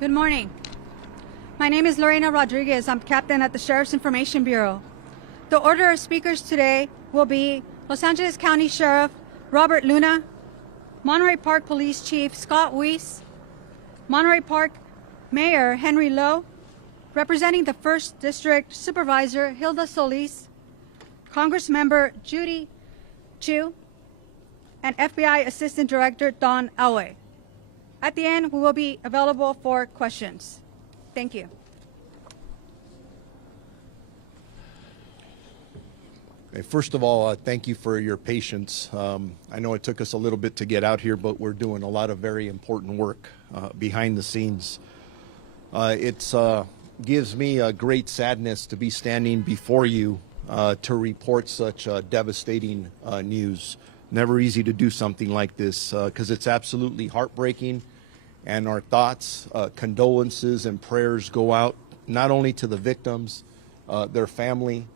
Good morning. My name is Lorena Rodriguez. I'm captain at the Sheriff's Information Bureau. The order of speakers today will be Los Angeles County Sheriff Robert Luna, Monterey Park Police Chief Scott Weiss, Monterey Park Mayor Henry Lowe, representing the 1st District Supervisor Hilda Solis, Congressmember Judy Chu, and FBI Assistant Director Don Alway. At the end, we will be available for questions. Thank you. Okay, first of all, thank you for your patience. I know it took us a little bit to get out here, but we're doing a lot of very important work behind the scenes. It gives me a great sadness to be standing before you to report such devastating news. Never easy to do something like this because it's absolutely heartbreaking, and our thoughts, condolences, and prayers go out not only to the victims, their family,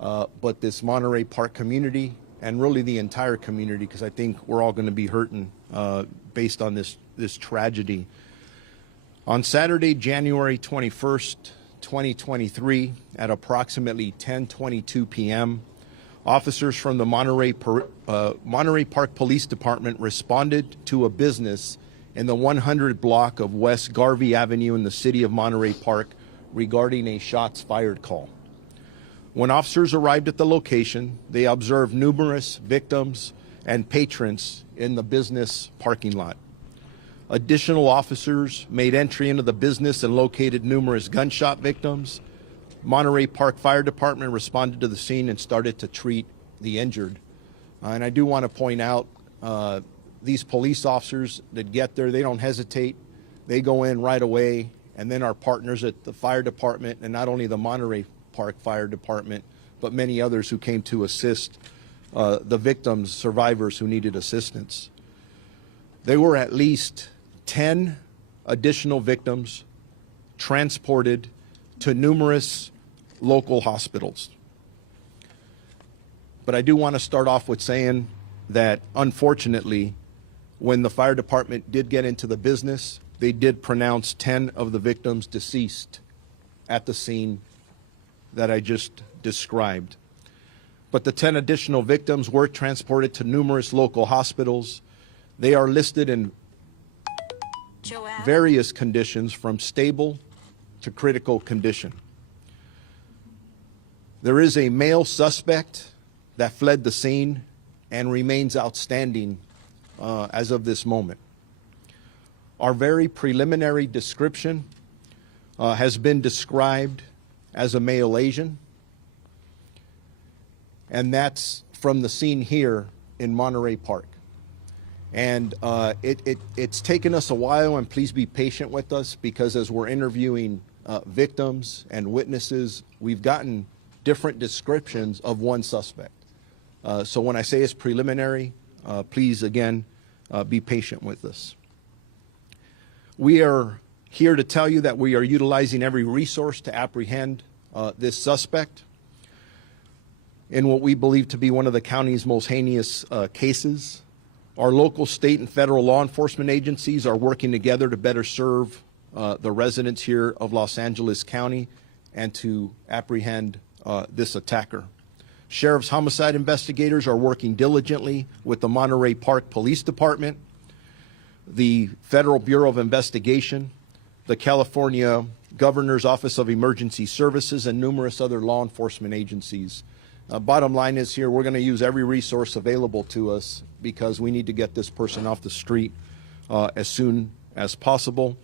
but this Monterey Park community and really the entire community, because I think we're all going to be hurting based on this tragedy. On Saturday, January 21st, 2023, at approximately 10:22 p.m., officers from the Monterey Park Police Department responded to a business in the 100 block of West Garvey Avenue in the city of Monterey Park regarding a shots fired call. When officers arrived at the location, they observed numerous victims and patrons in the business parking lot. Additional officers made entry into the business and located numerous gunshot victims. Monterey Park Fire Department responded to the scene and started to treat the injured. And I do want to point out these police officers that get there, they don't hesitate. They go in right away, and then our partners at the fire department, and not only the Monterey Park Fire Department, but many others who came to assist the victims, survivors who needed assistance. There were at least 10 additional victims transported to numerous local hospitals. But I do want to start off with saying that, unfortunately, when the fire department did get into the business, they did pronounce 10 of the victims deceased at the scene that I just described. But the 10 additional victims were transported to numerous local hospitals. They are listed in various conditions from stable to critical condition. There is a male suspect that fled the scene and remains outstanding as of this moment. Our very preliminary description has been described as a male Asian, and that's from the scene here in Monterey Park. And it's taken us a while, and please be patient with us, because as we're interviewing victims and witnesses, we've gotten different descriptions of one suspect. So when I say it's preliminary, please, again, be patient with us. We are here to tell you that we are utilizing every resource to apprehend this suspect in what we believe to be one of the county's most heinous cases. Our local, state, and federal law enforcement agencies are working together to better serve the residents here of Los Angeles County and to apprehend this attacker. Sheriff's homicide investigators are working diligently with the Monterey Park Police Department, the Federal Bureau of Investigation, the California Governor's Office of Emergency Services, and numerous other law enforcement agencies. Bottom line is here, we're going to use every resource available to us because we need to get this person off the street as soon as possible.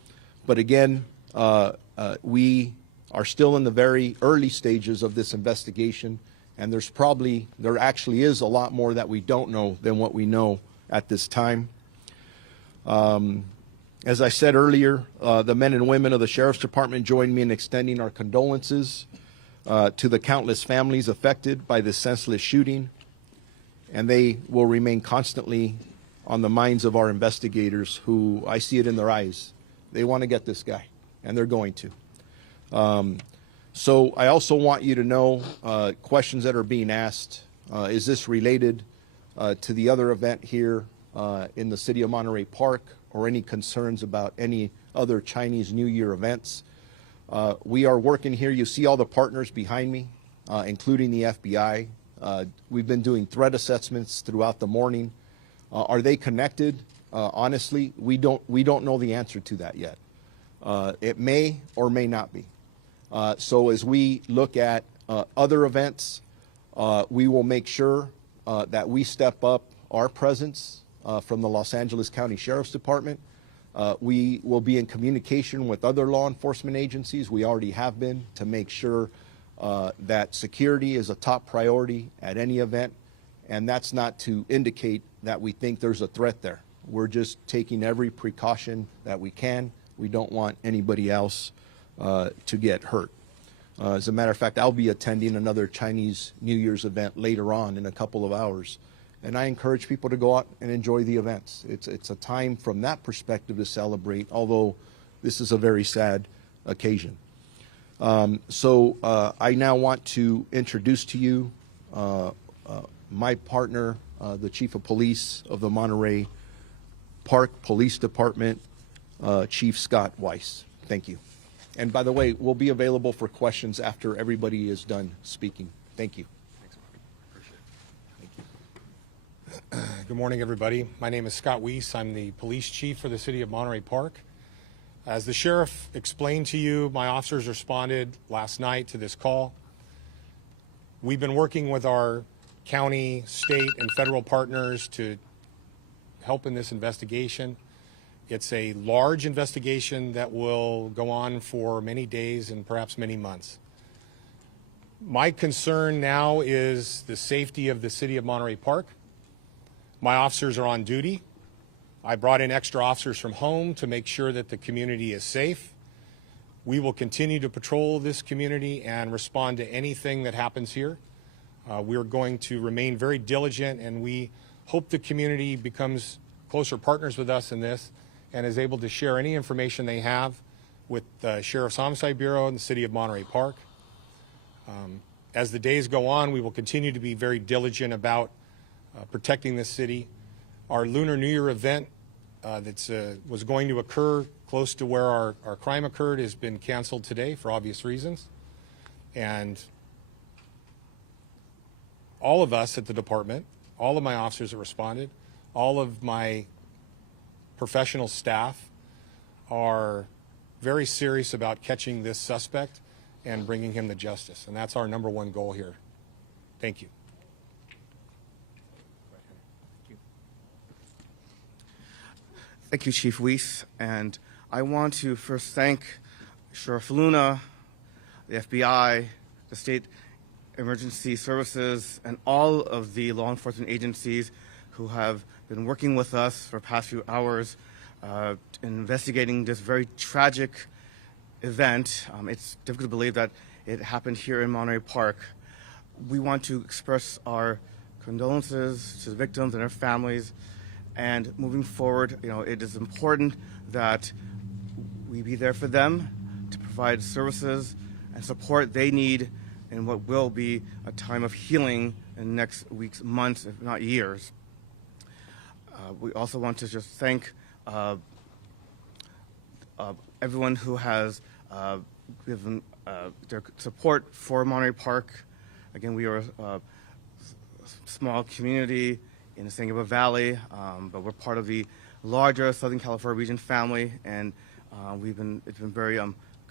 But again, we are still in the very early stages of this investigation, and there actually is a lot more that we don't know than what we know at this time. As I said earlier, the men and women of the Sheriff's Department join me in extending our condolences to the countless families affected by this senseless shooting, and they will remain constantly on the minds of our investigators, who, I see it in their eyes, they want to get this guy, and they're going to. So I also want you to know questions that are being asked. Is this related to the other event here in the city of Monterey Park, or any concerns about any other Chinese New Year events. We are working here. You see all the partners behind me, including the FBI. We've been doing threat assessments throughout the morning. Are they connected? Honestly, we don't know the answer to that yet. It may or may not be. So as we look at other events, we will make sure that we step up our presence from the Los Angeles County Sheriff's Department. We will be in communication with other law enforcement agencies. We already have been, to make sure that security is a top priority at any event. And that's not to indicate that we think there's a threat there. We're just taking every precaution that we can. We don't want anybody else to get hurt. As a matter of fact, I'll be attending another Chinese New Year's event later on in a couple of hours. And I encourage people to go out and enjoy the events. It's a time from that perspective to celebrate, although this is a very sad occasion. So I now want to introduce to you my partner, the Chief of Police of the Monterey Park Police Department, Chief Scott Weiss. Thank you. And by the way, we'll be available for questions after everybody is done speaking. Thank you. Good morning, everybody. My name is Scott Weiss. I'm the police chief for the city of Monterey Park. As the sheriff explained to you, my officers responded last night to this call. We've been working with our county, state, and federal partners to help in this investigation. It's a large investigation that will go on for many days and perhaps many months. My concern now is the safety of the city of Monterey Park. My officers are on duty. I brought in extra officers from home to make sure that the community is safe. We will continue to patrol this community and respond to anything that happens here. We're going to remain very diligent, and we hope the community becomes closer partners with us in this and is able to share any information they have with the Sheriff's Homicide Bureau and the City of Monterey Park. As the days go on, we will continue to be very diligent about protecting this city. Our Lunar New Year event that was going to occur close to where our crime occurred has been canceled today for obvious reasons. And all of us at the department, all of my officers that responded, all of my professional staff are very serious about catching this suspect and bringing him to justice. And that's our number one goal here. Thank you. Thank you, Chief Weiss. And I want to first thank Sheriff Luna, the FBI, the State Emergency Services, and all of the law enforcement agencies who have been working with us for the past few hours in investigating this very tragic event. It's difficult to believe that it happened here in Monterey Park. We want to express our condolences to the victims and their families. And moving forward, it is important that we be there for them to provide services and support they need in what will be a time of healing in next weeks, months, if not years. We also want to just thank everyone who has given their support for Monterey Park. Again, we are a small community in the San Gabriel Valley, but we're part of the larger Southern California region family, and it's been very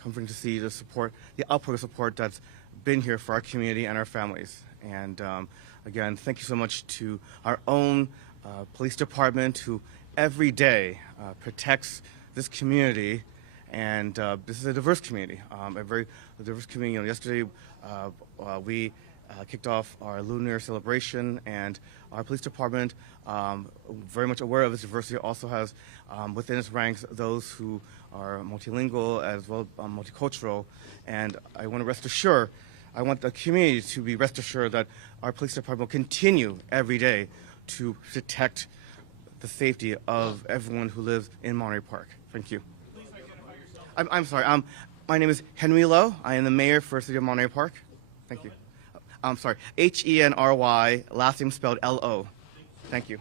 comforting to see the support, the outpouring of support that's been here for our community and our families. And again, thank you so much to our own police department, who every day protects this community. And this is a diverse community, a very diverse community. Yesterday we kicked off our Lunar New Year celebration, and our police department, very much aware of this diversity, also has within its ranks those who are multilingual as well as multicultural. And I want the community to be rest assured that our police department will continue every day to protect the safety of everyone who lives in Monterey Park. Thank you. Please identify yourself. I'm sorry. My name is Henry Lowe. I am the mayor for the city of Monterey Park. Thank you. I'm sorry. Henry, last name spelled Lo. Thank you.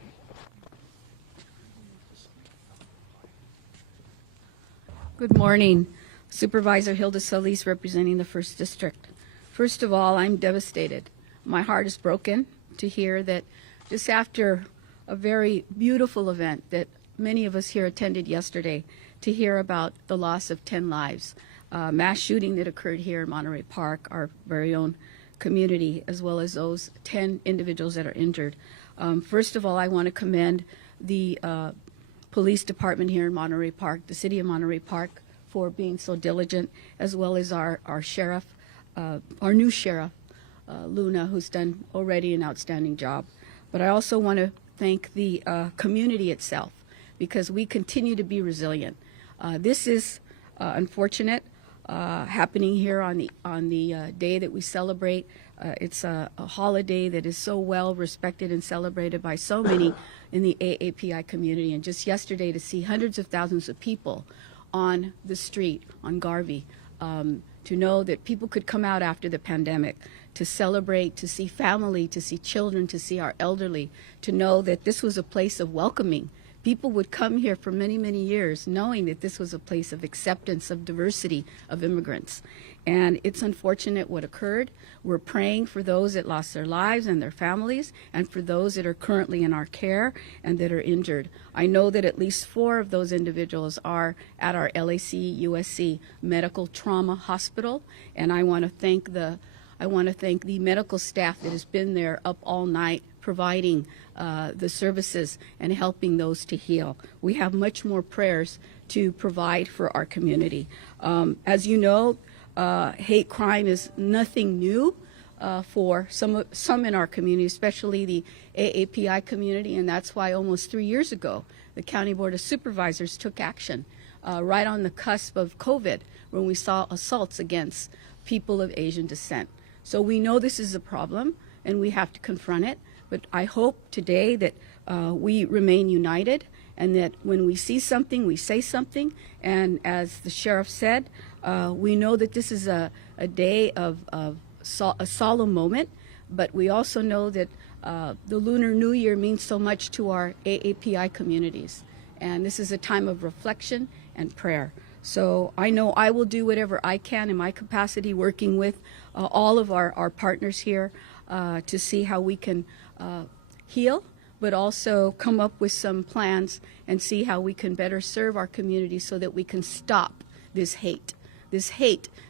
Good morning. Supervisor Hilda Solis representing the 1st District. First of all, I'm devastated. My heart is broken to hear that just after a very beautiful event that many of us here attended yesterday, to hear about the loss of 10 lives, mass shooting that occurred here in Monterey Park, our very own community, as well as those 10 individuals that are injured. First of all, I want to commend the police department here in Monterey Park, the city of Monterey Park, for being so diligent, as well as our sheriff, our new sheriff, Luna, who's done already an outstanding job. But I also want to thank the community itself, because we continue to be resilient. This is unfortunate, happening here on the day that we celebrate. It's a holiday that is so well respected and celebrated by so many in the AAPI community. And just yesterday, to see hundreds of thousands of people on the street on Garvey, to know that people could come out after the pandemic to celebrate, to see family, to see children, to see our elderly, to know that this was a place of welcoming. People would come here for many, many years knowing that this was a place of acceptance, of diversity, of immigrants. And it's unfortunate what occurred. We're praying for those that lost their lives and their families, and for those that are currently in our care and that are injured. I know that at least 4 of those individuals are at our LAC USC Medical Trauma Hospital, and I want to thank the medical staff that has been there up all night providing the services and helping those to heal. We have much more prayers to provide for our community. As you know, hate crime is nothing new for some in our community, especially the AAPI community, and that's why almost 3 years ago, the County Board of Supervisors took action right on the cusp of COVID, when we saw assaults against people of Asian descent. So we know this is a problem, and we have to confront it. But I hope today that we remain united, and that when we see something, we say something. And as the sheriff said, we know that this is a day of a solemn moment, but we also know that the Lunar New Year means so much to our AAPI communities. And this is a time of reflection and prayer. So I know I will do whatever I can in my capacity, working with all of our partners here to see how we can heal, but also come up with some plans and see how we can better serve our community so that we can stop this hate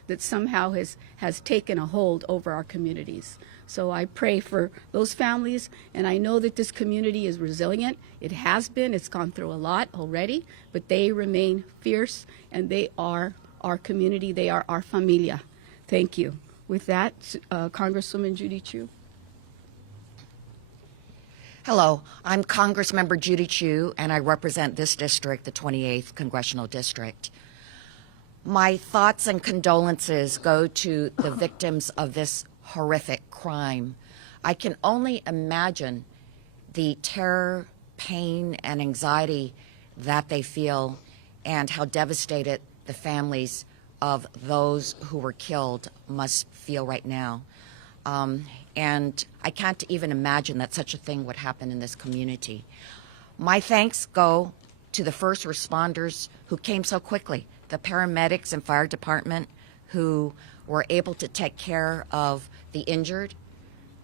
that somehow has taken a hold over our communities. So I pray for those families, and I know that this community is resilient. It has been, it's gone through a lot already, but they remain fierce, and they are our community, they are our familia. Thank you. With that, Congresswoman Judy Chu. Hello, I'm Congressmember Judy Chu, and I represent this district, the 28th Congressional District. My thoughts and condolences go to the victims of this horrific crime. I can only imagine the terror, pain, and anxiety that they feel, and how devastated the families of those who were killed must feel right now. And I can't even imagine that such a thing would happen in this community. My thanks go to the first responders who came so quickly, the paramedics and fire department who were able to take care of the injured,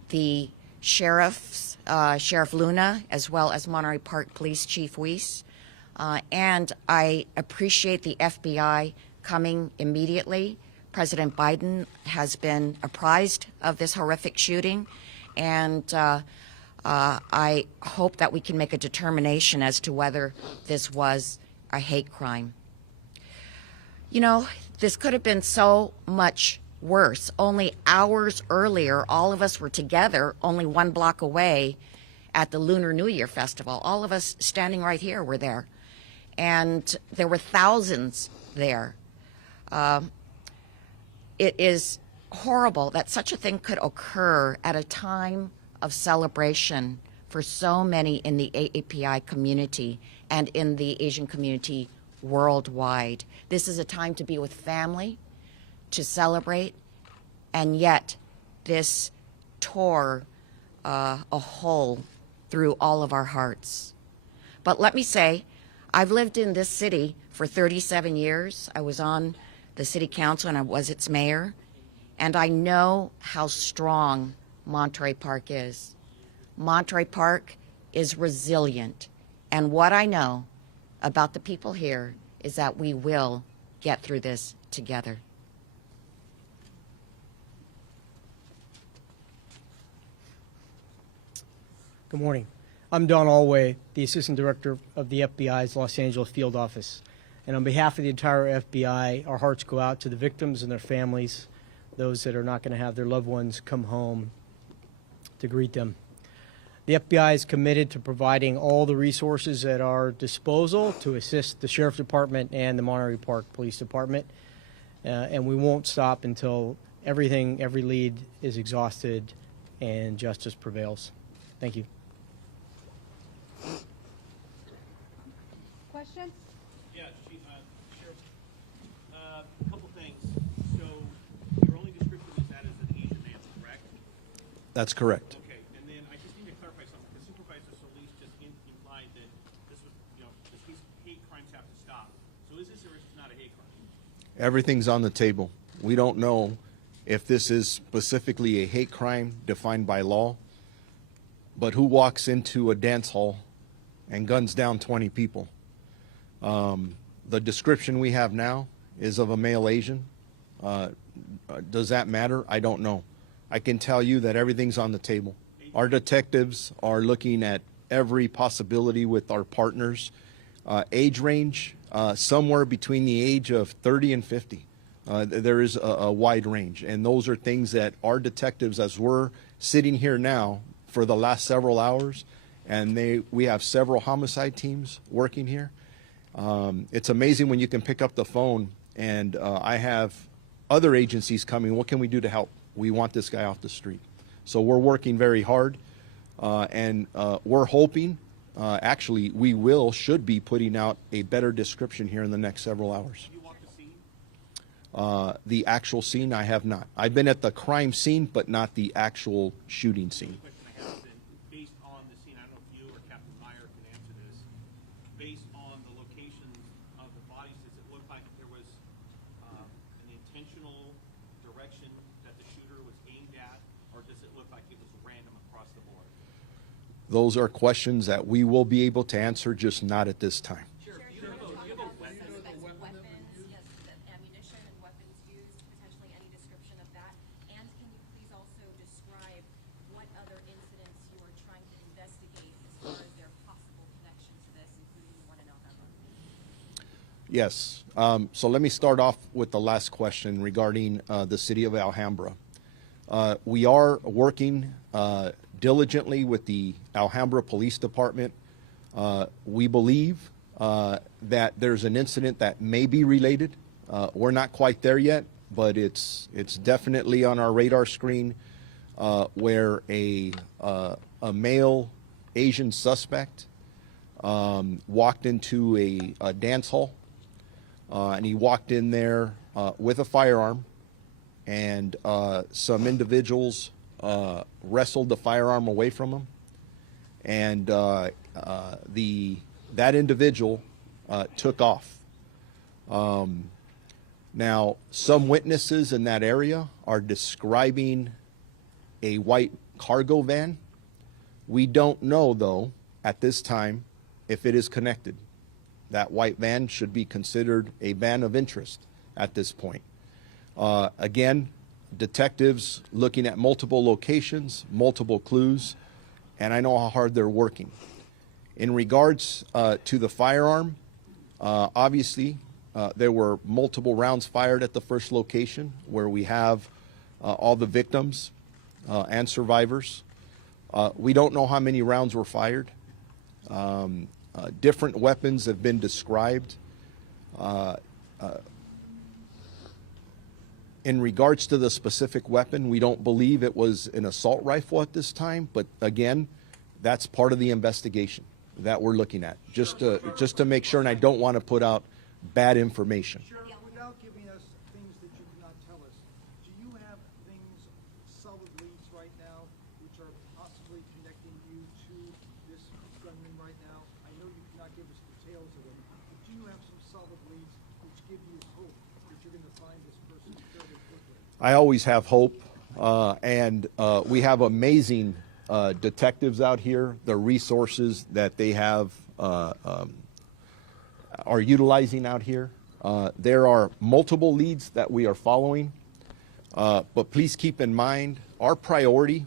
the sheriffs, Sheriff Luna, as well as Monterey Park Police Chief Weiss. And I appreciate the FBI coming immediately. President Biden has been apprised of this horrific shooting, and I hope that we can make a determination as to whether this was a hate crime. You know, this could have been so much worse. Only hours earlier, all of us were together only 1 block away at the Lunar New Year festival. All of us standing right here were there, and there were thousands there. It is horrible that such a thing could occur at a time of celebration for so many in the AAPI community and in the Asian community worldwide. This is a time to be with family, to celebrate, and yet this tore a hole through all of our hearts. But let me say, I've lived in this city for 37 years. I was on the city council and I was its mayor. And I know how strong Monterey Park is. Monterey Park is resilient. And what I know about the people here is that we will get through this together. Good morning. I'm Don Alway, the Assistant Director of the FBI's Los Angeles Field Office. And on behalf of the entire FBI, our hearts go out to the victims and their families, those that are not going to have their loved ones come home to greet them. The FBI is committed to providing all the resources at our disposal to assist the Sheriff's Department and the Monterey Park Police Department. And we won't stop until every lead is exhausted and justice prevails. Thank you. Question? Yeah, Sheriff, a couple things. So your only description is that as an Asian man, correct? That's correct. Okay, and then I just need to clarify something. The Supervisor Solis just implied that this was, these hate crimes have to stop. So is this or is this not a hate crime? Everything's on the table. We don't know if this is specifically a hate crime defined by law, but who walks into a dance hall and guns down 20 people? The description we have now is of a male Asian. Does that matter? I don't know. I can tell you that everything's on the table. Our detectives are looking at every possibility with our partners. Age range, somewhere between the age of 30 and 50. There is a wide range, and those are things that our detectives, as we're sitting here now for the last several hours, and we have several homicide teams working here. It's amazing when you can pick up the phone and I have other agencies coming. What can we do to help? We want this guy off the street. So we're working very hard, and we're hoping, actually, should be putting out a better description here in the next several hours. You walked the scene? The actual scene, I have not. I've been at the crime scene, but not the actual shooting scene. The question I have is that based on the scene, I don't know if you or Captain Meyer can answer this, based on the locations of the bodies, does it look like there was an intentional direction that the shooter was aimed at, or does it look like it was random across the board? Those are questions that we will be able to answer, just not at this time. Weapons, yes, the ammunition and weapons used, potentially any description of that? And can you please also describe what other incidents you are trying to investigate as far as their possible connection to this, including the one in Alhambra? Yes. So let me start off with the last question regarding the city of Alhambra. We are working diligently with the Alhambra Police Department. We believe that there's an incident that may be related. We're not quite there yet, but it's definitely on our radar screen, where a male Asian suspect walked into a dance hall, and he walked in there with a firearm, and some individuals wrestled the firearm away from him, and that individual took off. Now, some witnesses in that area are describing a white cargo van. We don't know, though, at this time, if it is connected. That white van should be considered a van of interest at this point. Again, detectives looking at multiple locations, multiple clues, and I know how hard they're working. In regards to the firearm, obviously, there were multiple rounds fired at the first location where we have all the victims and survivors. We don't know how many rounds were fired. Different weapons have been described. In regards to the specific weapon, we don't believe it was an assault rifle at this time, but again, that's part of the investigation that we're looking at, just to make sure, and I don't want to put out bad information. Sheriff, without giving us things that you cannot tell us, do you have things, solid leads right now, which are possibly connecting you to this gunman right now? I know you cannot give us details of them, give you hope that you're going to find this person fairly quickly? I always have hope, and we have amazing detectives out here. The resources that they have are utilizing out here. There are multiple leads that we are following, but please keep in mind our priority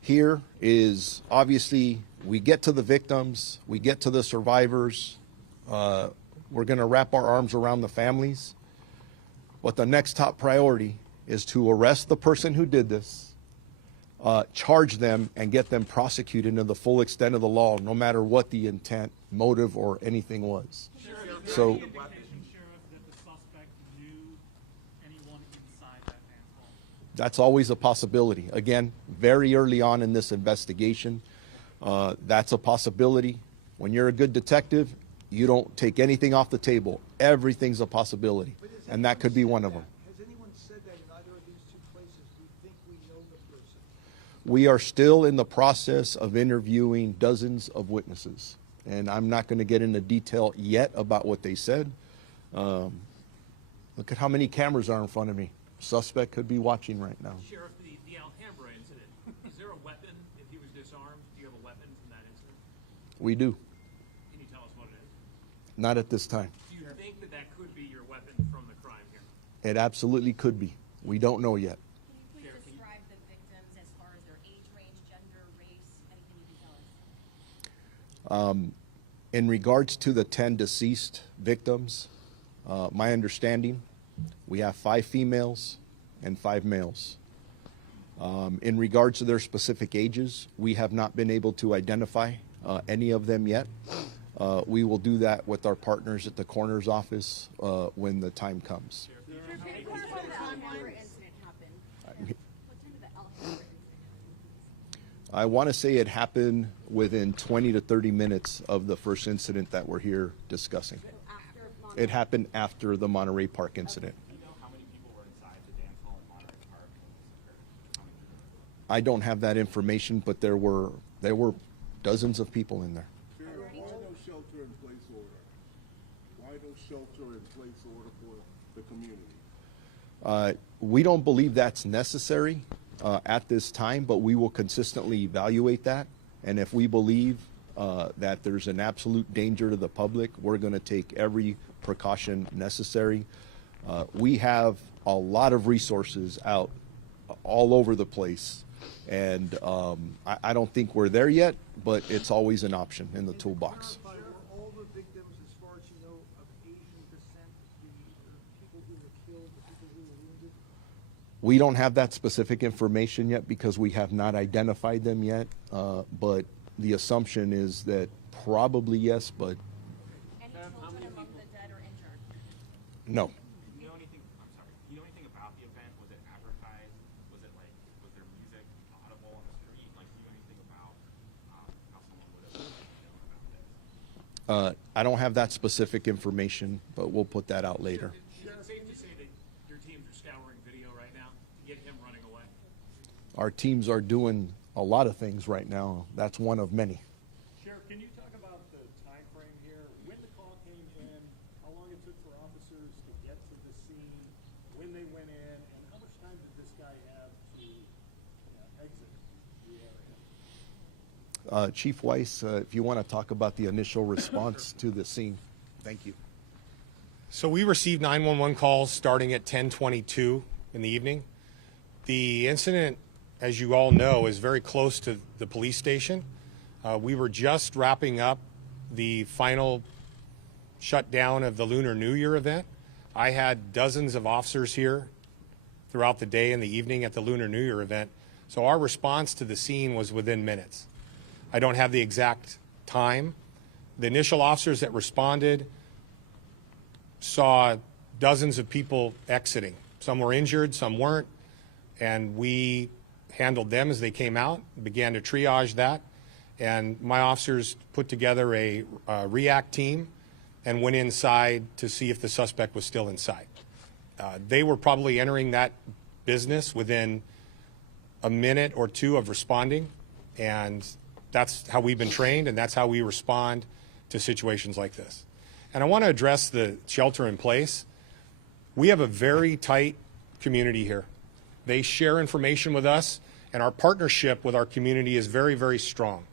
here is obviously we get to the victims, we get to the survivors, we're going to wrap our arms around the families, but the next top priority is to arrest the person who did this, charge them, and get them prosecuted to the full extent of the law, no matter what the intent, motive, or anything was. So, Sheriff, that the suspect knew anyone inside that dance hall? that's always a possibility. Again, very early on in this investigation, that's a possibility. When you're a good detective, you don't take anything off the table. Everything's a possibility, and that could be one of them. Has anyone said that in either of these two places? We think we know the person. We are still in the process of interviewing dozens of witnesses, and I'm not going to get into detail yet about what they said. Look at how many cameras are in front of me. Suspect could be watching right now. Sheriff, the Alhambra incident, is there a weapon if he was disarmed? Do you have a weapon from that incident? We do. Can you tell us what it is? Not at this time. Do you think that that could be your weapon from the crime here? It absolutely could be. We don't know yet. Can you please describe the victims as far as their age range, gender, race, anything you can tell us? In regards to the 10 deceased victims, my understanding, we have 5 females and 5 males. In regards to their specific ages, we have not been able to identify any of them yet. We will do that with our partners at the coroner's office when the time comes. When the Alhambra incident happened, what time did the Alhambra incident happen? I want to say it happened within 20 to 30 minutes of the first incident that we're here discussing. After It happened after the Monterey Park incident. Do you know how many people were inside the dance hall in Monterey Park when this occurred? How many? I don't have that information, but there were dozens of people in there. Why no shelter in place order? Why no shelter in place order for the community? We don't believe that's necessary at this time, but we will consistently evaluate that. And if we believe that there's an absolute danger to the public, we're going to take every precaution necessary. We have a lot of resources out all over the place, and I don't think we're there yet, but it's always an option in the toolbox. Were all the victims, as far as you know, of Asian descent, the people who were killed, the people who were wounded? We don't have that specific information yet because we have not identified them yet, but the assumption is that probably yes, but Any children among the dead or injured? no. Do you know anything, I'm sorry, do you know anything about the event? Was it advertised? Was it like, was there music audible on the street? Like, do you know anything about how someone would have known about this? I don't have that specific information, but we'll put that out later. Is it safe to say that your teams are scouring video right now to get him running away? Our teams are doing a lot of things right now. That's one of many. Sheriff, can you talk about the time frame here? When the call came in, how long it took for officers to get to the scene, when they went in, and how much time did this guy have to exit the area? Chief Weiss, if you want to talk about the initial response to the scene. Thank you. So we received 911 calls starting at 10:22 in the evening. The incident, as you all know, is very close to the police station. We were just wrapping up the final shutdown of the Lunar New Year event. I had dozens of officers here throughout the day and the evening at the Lunar New Year event. So our response to the scene was within minutes. I don't have the exact time. The initial officers that responded saw dozens of people exiting. Some were injured, some weren't, and we handled them as they came out, began to triage that, and my officers put together a react team and went inside to see if the suspect was still inside. They were probably entering that business within a minute or two of responding, and that's how we've been trained, and that's how we respond to situations like this. And I want to address the shelter in place. We have a very tight community here. They share information with us, and our partnership with our community is very, very strong.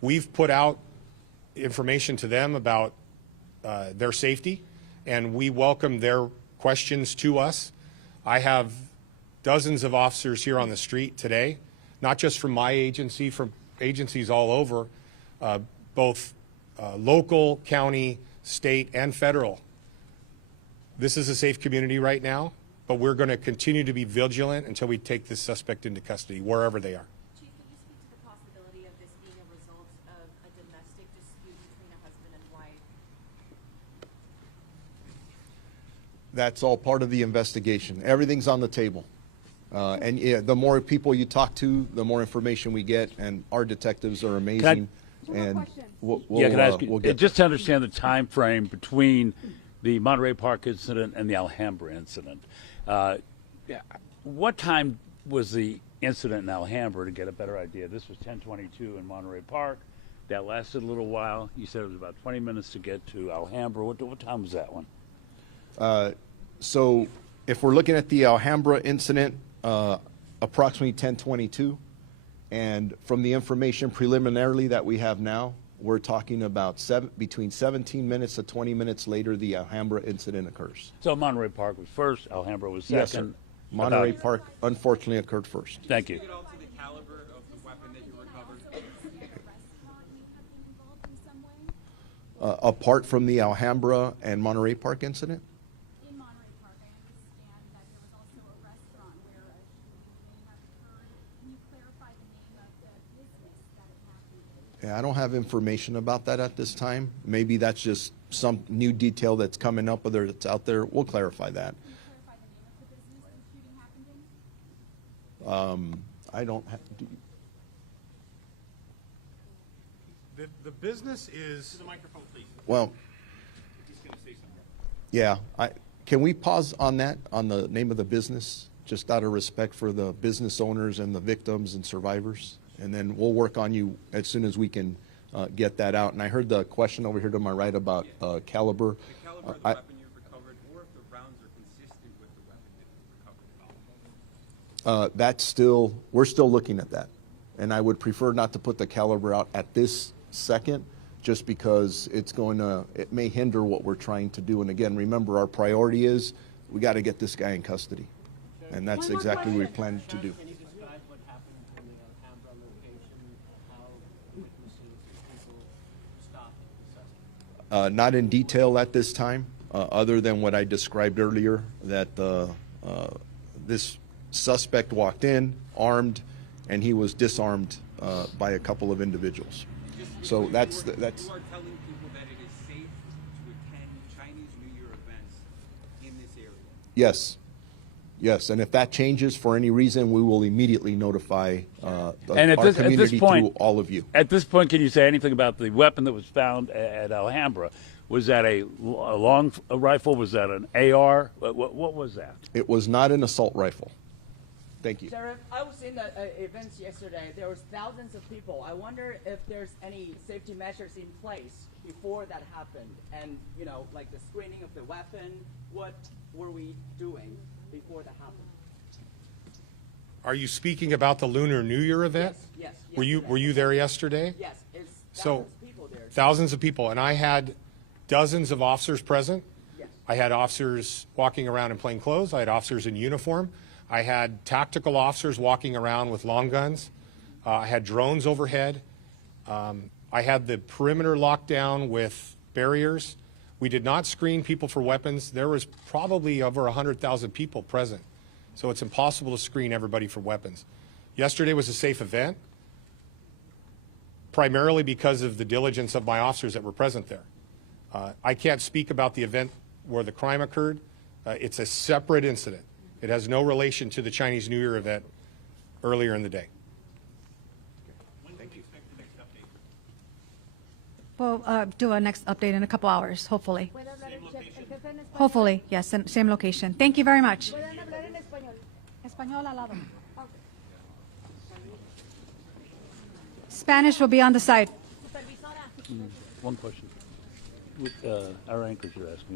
We've put out information to them about their safety, and we welcome their questions to us. I have dozens of officers here on the street today, not just from my agency, from agencies all over, both local, county, state, and federal. This is a safe community right now, but we're going to continue to be vigilant until we take this suspect into custody, wherever they are. Chief, can you speak to the possibility of this being a result of a domestic dispute between a husband and wife? That's all part of the investigation. Everything's on the table. And yeah, the more people you talk to, the more information we get, and our detectives are amazing. And we'll can I ask you, we'll get just to understand the time frame between the Monterey Park incident and the Alhambra incident. What time was the incident in Alhambra, to get a better idea? This was 10:22 in Monterey Park. That lasted a little while. You said it was about 20 minutes to get to Alhambra. What time was that one? So if we're looking at the Alhambra incident, approximately 10:22, and from the information preliminarily that we have now, we're talking about between 17 minutes to 20 minutes later, the Alhambra incident occurs. So Monterey Park was first, Alhambra was second. Yes, sir. Monterey Park unfortunately occurred first. Thank you. Apart from the Alhambra and Monterey Park incident? In Monterey Park, I understand that there was also a restaurant where a shooting may have occurred. Can you clarify the name of the business that it happened in? Yeah, I don't have information about that at this time. Maybe that's just some new detail that's coming up, whether it's out there. We'll clarify that. Can you clarify the name of the business the shooting happened in? I don't have. The business is... To the microphone, please. Well, He's going to say something. yeah. Can we pause on that, on the name of the business, just out of respect for the business owners and the victims and survivors? And then we'll work on you as soon as we can get that out. And I heard the question over here to my right about caliber. The caliber of the weapon you've recovered, or if the rounds are consistent with the weapon that you've recovered. That's still, we're still looking at that. And I would prefer not to put the caliber out at this second, just because it may hinder what we're trying to do. And again, remember, our priority is we got to get this guy in custody. And that's exactly what we plan to do. Can you describe what happened in the Alhambra location, how witnesses, people stopped the suspect? Not in detail at this time, other than what I described earlier, that this suspect walked in armed, and he was disarmed by a couple of individuals. So that's. You are telling people that it is safe to attend Chinese New Year events in this area? Yes. Yes, and if that changes for any reason, we will immediately notify our community through all of you. At this point, can you say anything about the weapon that was found at Alhambra? Was that a long rifle? Was that an AR? What was that? It was not an assault rifle. Thank you. Sheriff, I was in the events yesterday. There was thousands of people. I wonder if there's any safety measures in place before that happened. And, like the screening of the weapon, what were we doing before that happened? Are you speaking about the Lunar New Year event? Yes. Were you there yesterday? Yes. It's So, thousands of people there. thousands of people, and I had dozens of officers present. Yes. I had officers walking around in plain clothes. I had officers in uniform. I had tactical officers walking around with long guns. I had drones overhead. I had the perimeter locked down with barriers. We did not screen people for weapons. There was probably over 100,000 people present, so it's impossible to screen everybody for weapons. Yesterday was a safe event, primarily because of the diligence of my officers that were present there. I can't speak about the event where the crime occurred. It's a separate incident. It has no relation to the Chinese New Year event earlier in the day. When can we expect the next update? We'll do a next update in a couple hours, hopefully. Same location? Hopefully, yes, same location. Thank you very much. Español al lado. Spanish will be on the side. One question. with our anchors, you're asking.